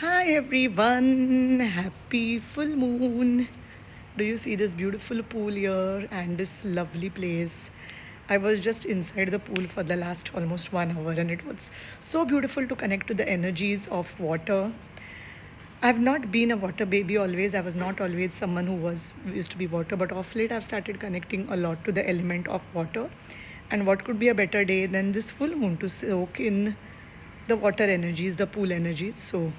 Hi everyone, happy full moon. Do you see this beautiful pool here and this lovely place? I was just inside the pool for the last almost 1 hour and it was so beautiful to connect to the energies of water. I've not been a water baby always. I was not always someone who was used to be water, but off late I've started connecting a lot to the element of water. And what could be a better day than this full moon to soak in the water energies, the pool energies? So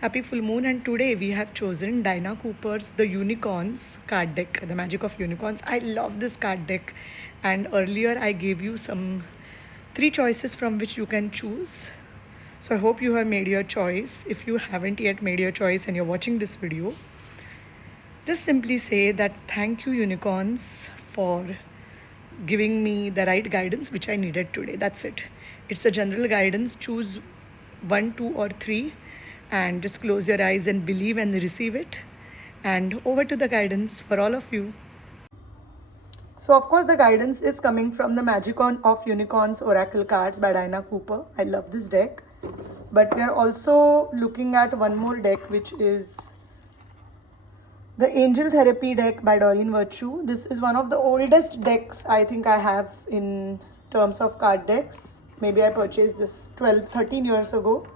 happy full moon, and today we have chosen Dinah Cooper's The Unicorns card deck, The Magic of Unicorns. I love this card deck, and earlier I gave you some three choices from which you can choose. So I hope you have made your choice. If you haven't yet made your choice and you're watching this video, just simply say that thank you, unicorns, for giving me the right guidance which I needed today. That's it. It's a general guidance. Choose one, two, or three, and just close your eyes and believe and receive it. And over to the guidance for all of you. So, of course, the guidance is coming from the Magicon of Unicorns Oracle cards by Dinah Cooper. I love this deck. But we are also looking at one more deck, which is the Angel Therapy deck by Doreen Virtue. This is one of the oldest decks I think I have in terms of card decks. Maybe I purchased this 12, 13 years ago.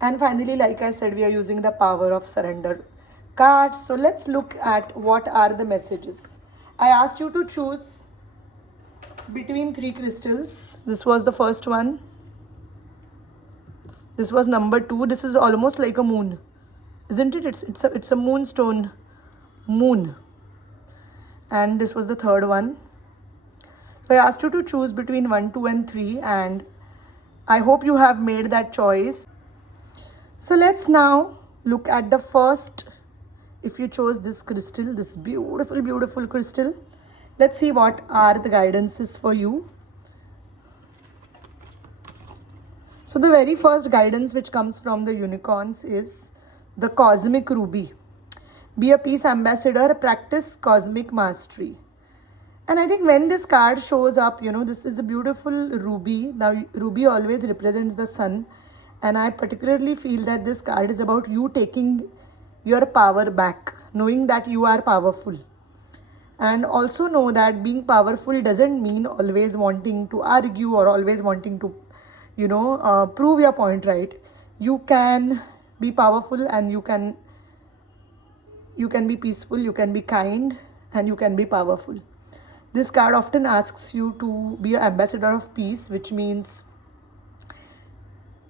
And finally, like I said, we are using the Power of Surrender cards. So let's look at what are the messages. I asked you to choose between three crystals. This was the first one. This was number two. This is almost like a moon, isn't it? It's a moonstone moon. And this was the third one. So I asked you to choose between 1, 2, and 3, and I hope you have made that choice. So let's now look at the first. If you chose this crystal, this beautiful, beautiful crystal, let's see what are the guidances for you. So the very first guidance which comes from the unicorns is the Cosmic Ruby. Be a peace ambassador, practice cosmic mastery. And I think when this card shows up, this is a beautiful ruby. Now, ruby always represents the sun. And I particularly feel that this card is about you taking your power back, knowing that you are powerful. And also know that being powerful doesn't mean always wanting to argue or always wanting to, prove your point, right? You can be powerful and you can be peaceful, you can be kind, and you can be powerful. This card often asks you to be an ambassador of peace, which means,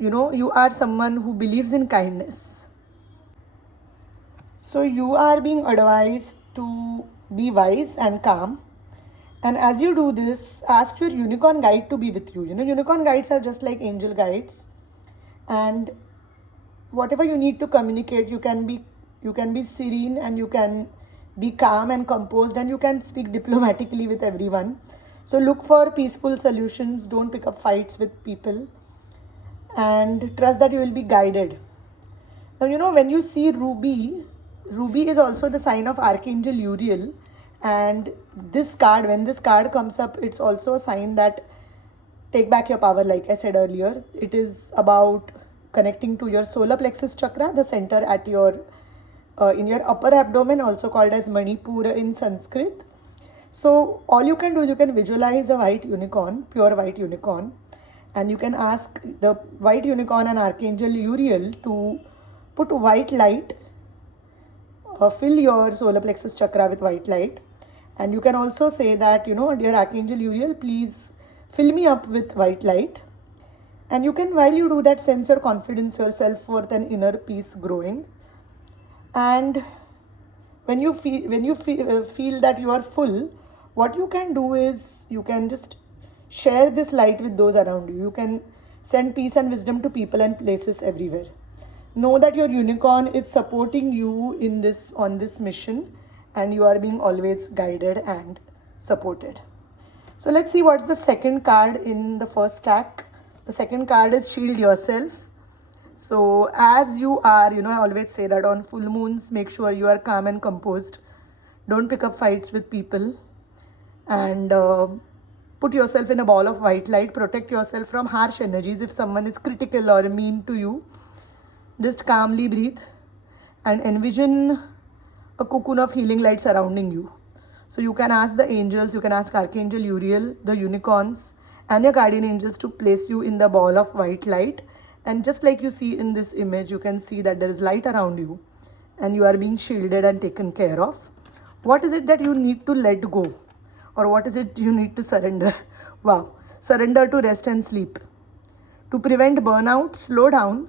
you are someone who believes in kindness. So you are being advised to be wise and calm. And as you do this, ask your unicorn guide to be with you. Unicorn guides are just like angel guides. And whatever you need to communicate, you can be serene, and you can be calm and composed, and you can speak diplomatically with everyone. So look for peaceful solutions. Don't pick up fights with people, and trust that you will be guided. Now, when you see ruby, ruby is also the sign of Archangel Uriel. And this card, when this card comes up, it's also a sign that take back your power. Like I said earlier, it is about connecting to your solar plexus chakra, the center at your in your upper abdomen, also called as Manipura in Sanskrit. So all you can do is you can visualize a white unicorn, pure white unicorn, and you can ask the white unicorn and Archangel Uriel to put white light, fill your solar plexus chakra with white light. And you can also say that, dear Archangel Uriel, please fill me up with white light. And you can, while you do that, sense your confidence, your self-worth, and inner peace growing. And when you feel that you are full, what you can do is you can just share this light with those around you. You can send peace and wisdom to people and places everywhere. Know that your unicorn is supporting you on this mission, and you are being always guided and supported. So let's see what's the second card in the first stack. The second card is Shield Yourself. So as you are, I always say that on full moons, make sure you are calm and composed. Don't pick up fights with people. And put yourself in a ball of white light. Protect yourself from harsh energies if someone is critical or mean to you. Just calmly breathe and envision a cocoon of healing light surrounding you. So you can ask the angels, you can ask Archangel Uriel, the unicorns, and your guardian angels to place you in the ball of white light. And just like you see in this image, you can see that there is light around you and you are being shielded and taken care of. What is it that you need to let go? Or what is it you need to surrender? Wow. Surrender to rest and sleep. To prevent burnout, slow down,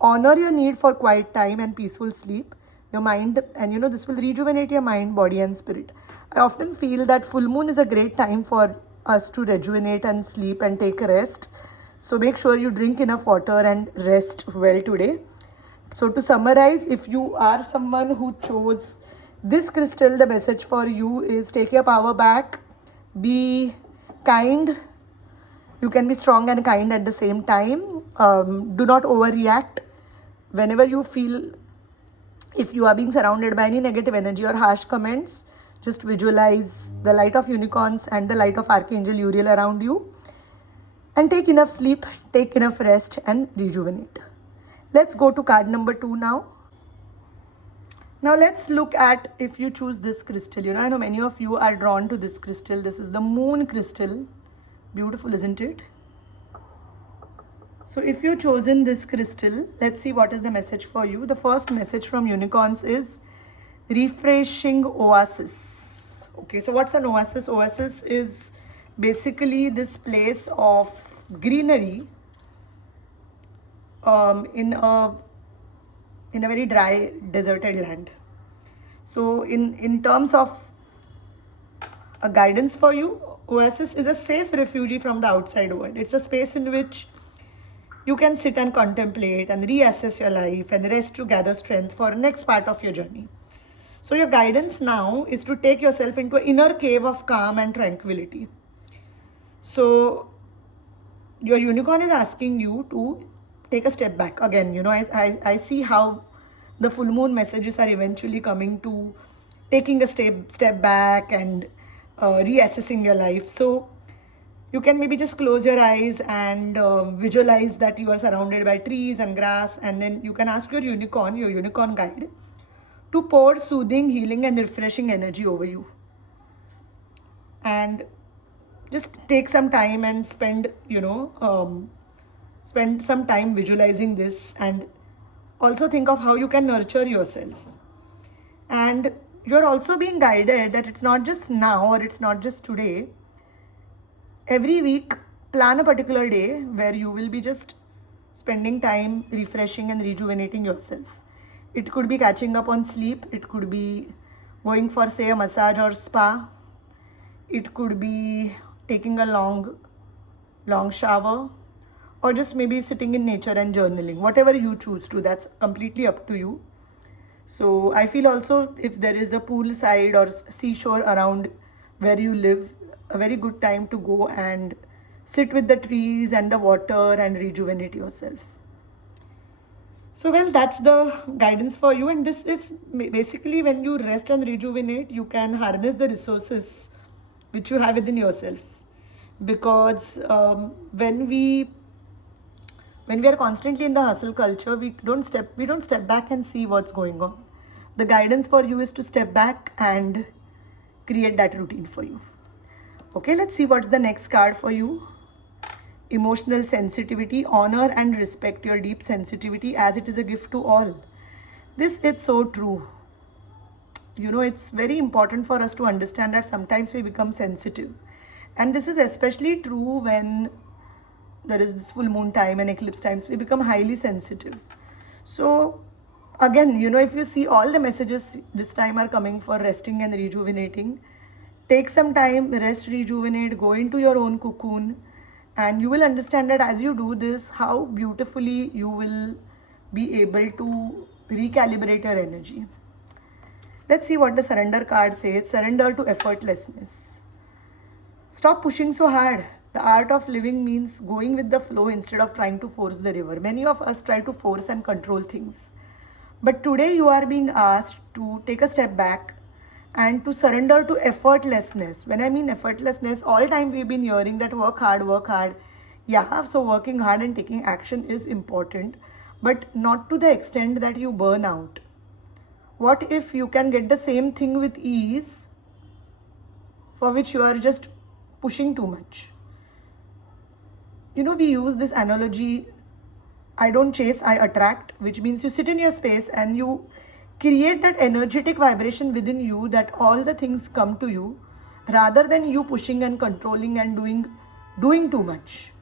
honor your need for quiet time and peaceful sleep, your mind, and this will rejuvenate your mind, body, and spirit. I often feel that full moon is a great time for us to rejuvenate and sleep and take a rest. So make sure you drink enough water and rest well today. So to summarize, if you are someone who chose this crystal, the message for you is take your power back, be kind. You can be strong and kind at the same time. Do not overreact. Whenever you feel, if you are being surrounded by any negative energy or harsh comments, just visualize the light of unicorns and the light of Archangel Uriel around you. And take enough sleep, take enough rest, and rejuvenate. Let's go to card number 2 now. Now let's look at if you choose this crystal. I know many of you are drawn to this crystal. This is the moon crystal. Beautiful, isn't it? So if you've chosen this crystal, let's see what is the message for you. The first message from unicorns is refreshing oasis. Okay, so what's an oasis? Oasis is basically this place of greenery in a very dry, deserted land. So in terms of a guidance for you, oasis is a safe refuge from the outside world. It's a space in which you can sit and contemplate and reassess your life and rest to gather strength for next part of your journey. So your guidance now is to take yourself into an inner cave of calm and tranquility. So your unicorn is asking you to take a step back. Again, I see how the full moon messages are eventually coming to taking a step back and reassessing your life. So you can maybe just close your eyes and visualize that you are surrounded by trees and grass, and then you can ask your unicorn guide, to pour soothing, healing, and refreshing energy over you. And just take some time and spend some time visualizing this, and also think of how you can nurture yourself. And you're also being guided that it's not just now or it's not just today. Every week, plan a particular day where you will be just spending time refreshing and rejuvenating yourself. It could be catching up on sleep. It could be going for, say, a massage or spa. It could be taking a long shower, or just maybe sitting in nature and journaling. Whatever you choose to, that's completely up to you. So I feel also if there is a poolside or seashore around where you live, a very good time to go and sit with the trees and the water and rejuvenate yourself. So well, that's the guidance for you. And this is basically when you rest and rejuvenate, you can harness the resources which you have within yourself. Because when we are constantly in the hustle culture, we don't step back and see what's going on. The guidance for you is to step back and create that routine for you. Okay, let's see what's the next card for you. Emotional sensitivity. Honor and respect your deep sensitivity as it is a gift to all. This is so true. It's very important for us to understand that sometimes we become sensitive. And this is especially true when there is this full moon time and eclipse times. We become highly sensitive. So again, if you see, all the messages this time are coming for resting and rejuvenating. Take some time, rest, rejuvenate, go into your own cocoon, and you will understand that as you do this, how beautifully you will be able to recalibrate your energy. Let's see what the surrender card says. Surrender to effortlessness. Stop pushing so hard. The art of living means going with the flow instead of trying to force the river. Many of us try to force and control things. But today you are being asked to take a step back and to surrender to effortlessness. When I mean effortlessness, all time we've been hearing that work hard, work hard. Yeah, so working hard and taking action is important. but not to the extent that you burn out. What if you can get the same thing with ease for which you are just pushing too much? You know, we use this analogy, I don't chase, I attract, which means you sit in your space and you create that energetic vibration within you that all the things come to you rather than you pushing and controlling and doing too much.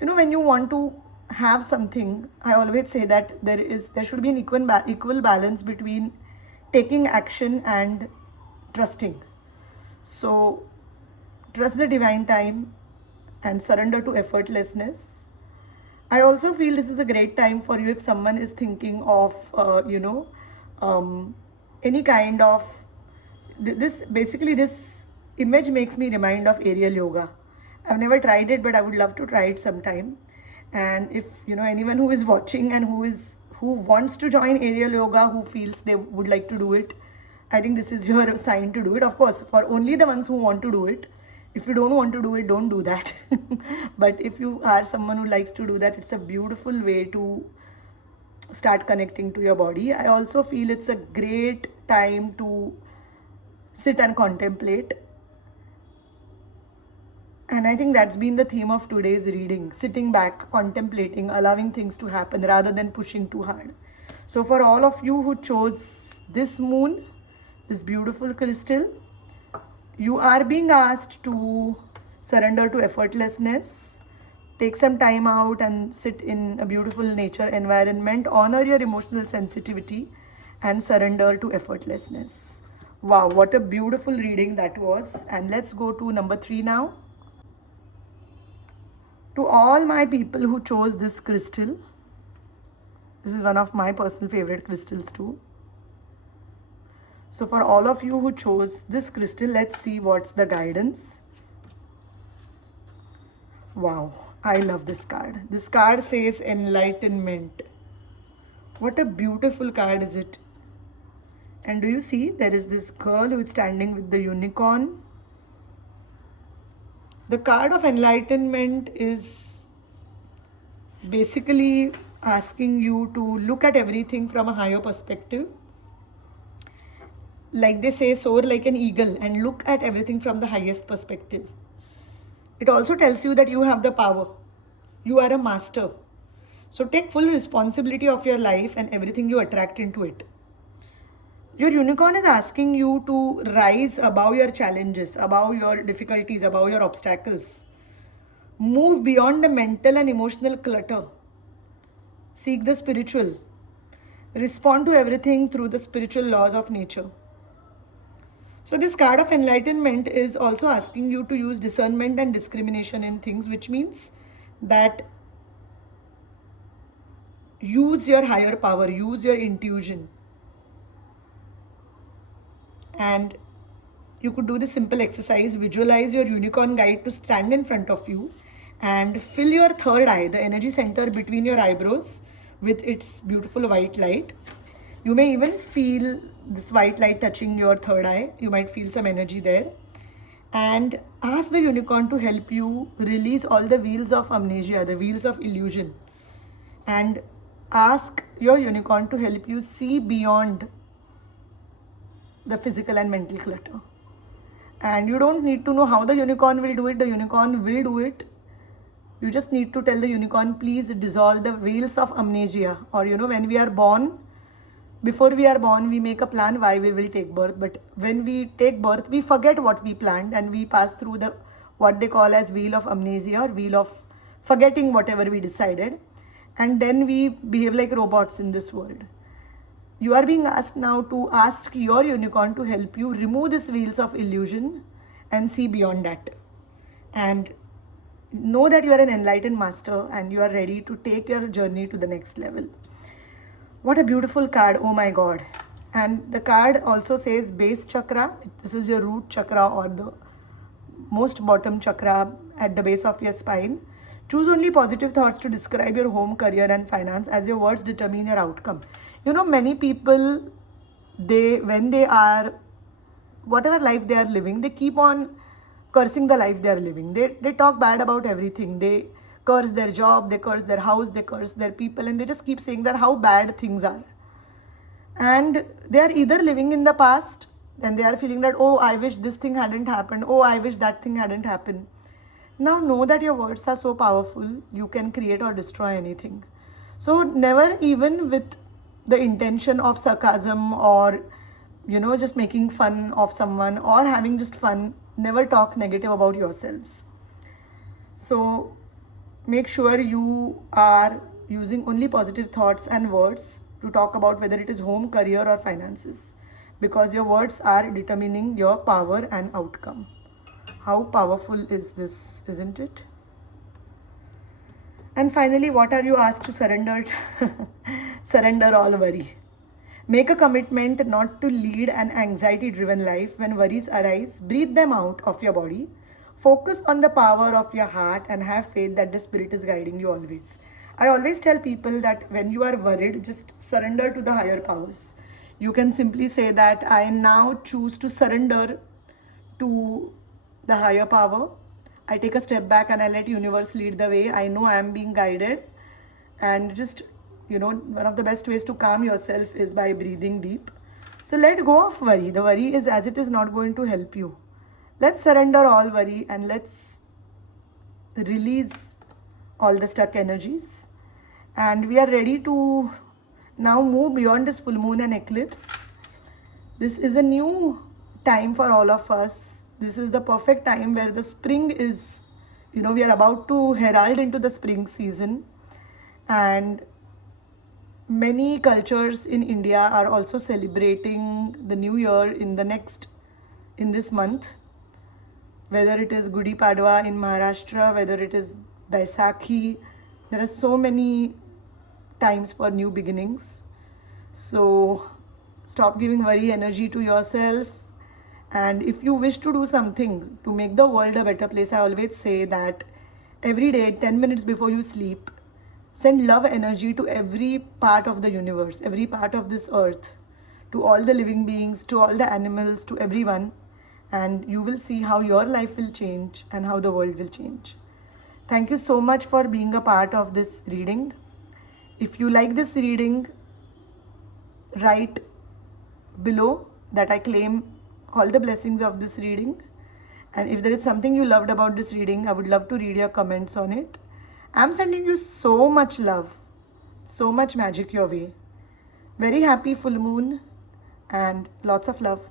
You know, when you want to have something, I always say that there should be an equal balance between taking action and trusting. So trust the divine time and surrender to effortlessness. I also feel this is a great time for you if someone is thinking of, any kind of this image makes me remind of aerial yoga. I've never tried it, but I would love to try it sometime. And if you know anyone who is watching and who wants to join aerial yoga, who feels they would like to do it, I think this is your sign to do it. Of course, for only the ones who want to do it. If you don't want to do it, don't do that. But if you are someone who likes to do that, it's a beautiful way to start connecting to your body. I also feel it's a great time to sit and contemplate. And I think that's been the theme of today's reading, sitting back, contemplating, allowing things to happen rather than pushing too hard. So for all of you who chose this moon, this beautiful crystal, you are being asked to surrender to effortlessness. Take some time out and sit in a beautiful nature environment. Honor your emotional sensitivity and surrender to effortlessness. Wow, what a beautiful reading that was. And let's go to number 3 now. To all my people who chose this crystal, this is one of my personal favorite crystals too. So for all of you who chose this crystal, let's see what's the guidance. Wow, I love this card. This card says enlightenment. What a beautiful card is it? And do you see there is this girl who is standing with the unicorn? The card of enlightenment is basically asking you to look at everything from a higher perspective. Like they say, soar like an eagle and look at everything from the highest perspective. It also tells you that you have the power. You are a master. So take full responsibility of your life and everything you attract into it. Your unicorn is asking you to rise above your challenges, above your difficulties, above your obstacles. Move beyond the mental and emotional clutter. Seek the spiritual. Respond to everything through the spiritual laws of nature. So this card of enlightenment is also asking you to use discernment and discrimination in things, which means that use your higher power, use your intuition. And you could do this simple exercise, visualize your unicorn guide to stand in front of you and fill your third eye, the energy center between your eyebrows, with its beautiful white light. You may even feel this white light touching your third eye. You might feel some energy there. And ask the unicorn to help you release all the wheels of amnesia, the wheels of illusion. And ask your unicorn to help you see beyond the physical and mental clutter. And you don't need to know how the unicorn will do it. The unicorn will do it. You just need to tell the unicorn, please dissolve the wheels of amnesia. Or when we are born, before we are born, we make a plan why we will take birth. But when we take birth, we forget what we planned and we pass through the what they call as wheel of amnesia, or wheel of forgetting whatever we decided. And then we behave like robots in this world. You are being asked now to ask your unicorn to help you remove these wheels of illusion and see beyond that. And know that you are an enlightened master and you are ready to take your journey to the next level. What a beautiful card, oh my God. And the card also says base chakra. This is your root chakra, or the most bottom chakra at the base of your spine. Choose only positive thoughts to describe your home, career and finance, as your words determine your outcome. Many people, when they are, whatever life they are living, they keep on cursing the life they are living. They talk bad about everything. They curse their job, they curse their house, they curse their people, and they just keep saying that how bad things are. And they are either living in the past and they are feeling that, oh, I wish this thing hadn't happened, oh, I wish that thing hadn't happened. Now know that your words are so powerful, you can create or destroy anything. So never, even with the intention of sarcasm or just making fun of someone or having just fun, never talk negative about yourselves. So make sure you are using only positive thoughts and words to talk about whether it is home, career, or finances, because your words are determining your power and outcome. How powerful is this, isn't it? And finally, what are you asked to surrender? Surrender all worry. Make a commitment not to lead an anxiety driven life. When worries arise, breathe them out of your body. Focus on the power of your heart and have faith that the spirit is guiding you always. I always tell people that when you are worried, just surrender to the higher powers. You can simply say that I now choose to surrender to the higher power. I take a step back and I let universe lead the way. I know I am being guided. And just, one of the best ways to calm yourself is by breathing deep. So let go of worry. The worry is as it is not going to help you. Let's surrender all worry and let's release all the stuck energies. And we are ready to now move beyond this full moon and eclipse. This is a new time for all of us. This is the perfect time where the spring is, we are about to herald into the spring season. And many cultures in India are also celebrating the new year in this month. Whether it is Gudi Padwa in Maharashtra, whether it is Baisakhi, there are so many times for new beginnings. So stop giving worry energy to yourself. And if you wish to do something to make the world a better place, I always say that every day, 10 minutes before you sleep, send love energy to every part of the universe, every part of this earth, to all the living beings, to all the animals, to everyone. And you will see how your life will change and how the world will change. Thank you so much for being a part of this reading. If you like this reading, write below that I claim all the blessings of this reading. And if there is something you loved about this reading, I would love to read your comments on it. I'm sending you so much love, so much magic your way. Very happy full moon and lots of love.